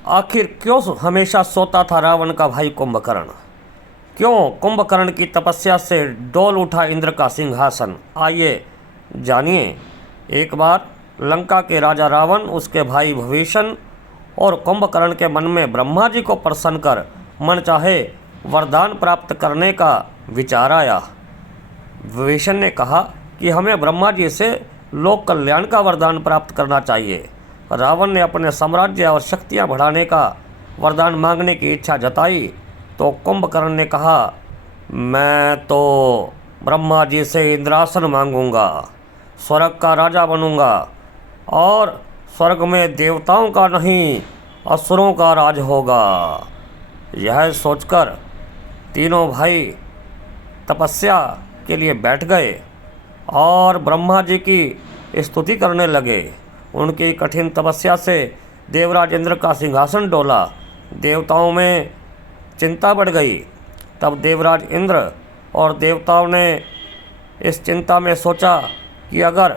आखिर क्यों हमेशा सोता था रावण का भाई कुंभकर्ण? क्यों कुंभकर्ण की तपस्या से डोल उठा इंद्र का सिंहासन? आइए जानिए। एक बार लंका के राजा रावण, उसके भाई विभीषण और कुंभकर्ण के मन में ब्रह्मा जी को प्रसन्न कर मन चाहे वरदान प्राप्त करने का विचार आया। विभीषण ने कहा कि हमें ब्रह्मा जी से लोक कल्याण का वरदान प्राप्त करना चाहिए। रावण ने अपने साम्राज्य और शक्तियां बढ़ाने का वरदान मांगने की इच्छा जताई तो कुंभकर्ण ने कहा, मैं तो ब्रह्मा जी से इंद्रासन मांगूंगा, स्वर्ग का राजा बनूंगा और स्वर्ग में देवताओं का नहीं असुरों का राज होगा। यह सोचकर तीनों भाई तपस्या के लिए बैठ गए और ब्रह्मा जी की स्तुति करने लगे। उनकी कठिन तपस्या से देवराज इंद्र का सिंहासन डोला। देवताओं में चिंता बढ़ गई। तब देवराज इंद्र और देवताओं ने इस चिंता में सोचा कि अगर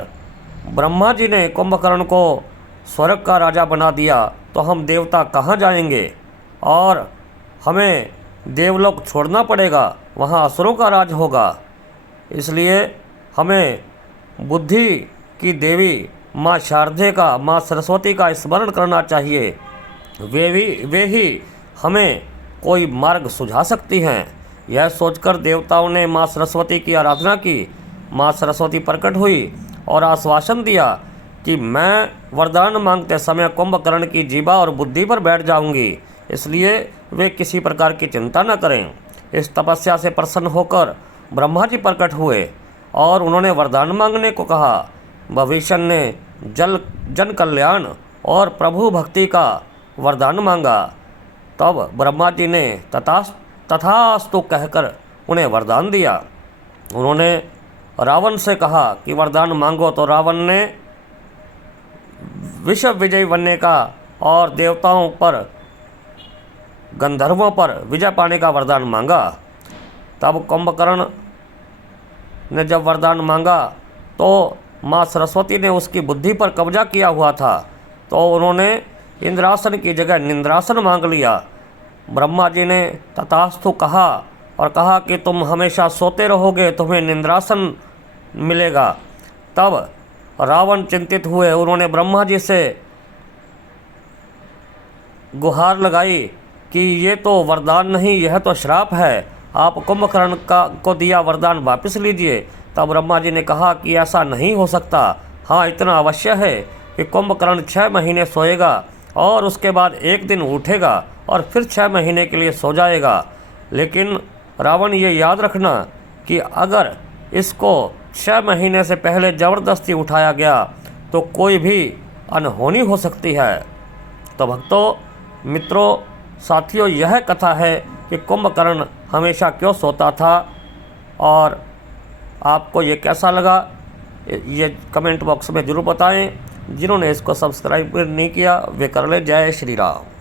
ब्रह्मा जी ने कुंभकर्ण को स्वर्ग का राजा बना दिया तो हम देवता कहाँ जाएंगे और हमें देवलोक छोड़ना पड़ेगा, वहाँ असुरों का राज होगा। इसलिए हमें बुद्धि की देवी माँ शारदे का, माँ सरस्वती का स्मरण करना चाहिए। वे ही हमें कोई मार्ग सुझा सकती हैं। यह सोचकर देवताओं ने माँ सरस्वती की आराधना की। माँ सरस्वती प्रकट हुई और आश्वासन दिया कि मैं वरदान मांगते समय कुंभकर्ण की जीवा और बुद्धि पर बैठ जाऊंगी, इसलिए वे किसी प्रकार की चिंता न करें। इस तपस्या से प्रसन्न होकर ब्रह्मा जी प्रकट हुए और उन्होंने वरदान मांगने को कहा। विभीषण ने जन कल्याण और प्रभु भक्ति का वरदान मांगा। तब ब्रह्मा जी ने तथास्तु कहकर उन्हें वरदान दिया। उन्होंने रावण से कहा कि वरदान मांगो, तो रावण ने विश्व विजयी बनने का और देवताओं पर, गंधर्वों पर विजय पाने का वरदान मांगा। तब कुंभकर्ण ने जब वरदान मांगा तो माँ सरस्वती ने उसकी बुद्धि पर कब्जा किया हुआ था, तो उन्होंने इंद्रासन की जगह निंद्रासन मांग लिया। ब्रह्मा जी ने तथास्तु कहा और कहा कि तुम हमेशा सोते रहोगे, तुम्हें निंद्रासन मिलेगा। तब रावण चिंतित हुए। उन्होंने ब्रह्मा जी से गुहार लगाई कि ये तो वरदान नहीं, यह तो श्राप है, आप कुंभकर्ण को दिया वरदान वापस लीजिए। तब ब्रह्मा जी ने कहा कि ऐसा नहीं हो सकता। हाँ, इतना अवश्य है कि कुंभकर्ण 6 महीने सोएगा और उसके बाद एक दिन उठेगा और फिर 6 महीने के लिए सो जाएगा। लेकिन रावण, ये याद रखना कि अगर इसको 6 महीने से पहले ज़बरदस्ती उठाया गया तो कोई भी अनहोनी हो सकती है। तो भक्तों, मित्रों, साथियों, यह कथा है कि कुंभकर्ण हमेशा क्यों सोता था। और आपको ये कैसा लगा, ये कमेंट बॉक्स में ज़रूर बताएं। जिन्होंने इसको सब्सक्राइब नहीं किया वे कर लें। जय श्री राम।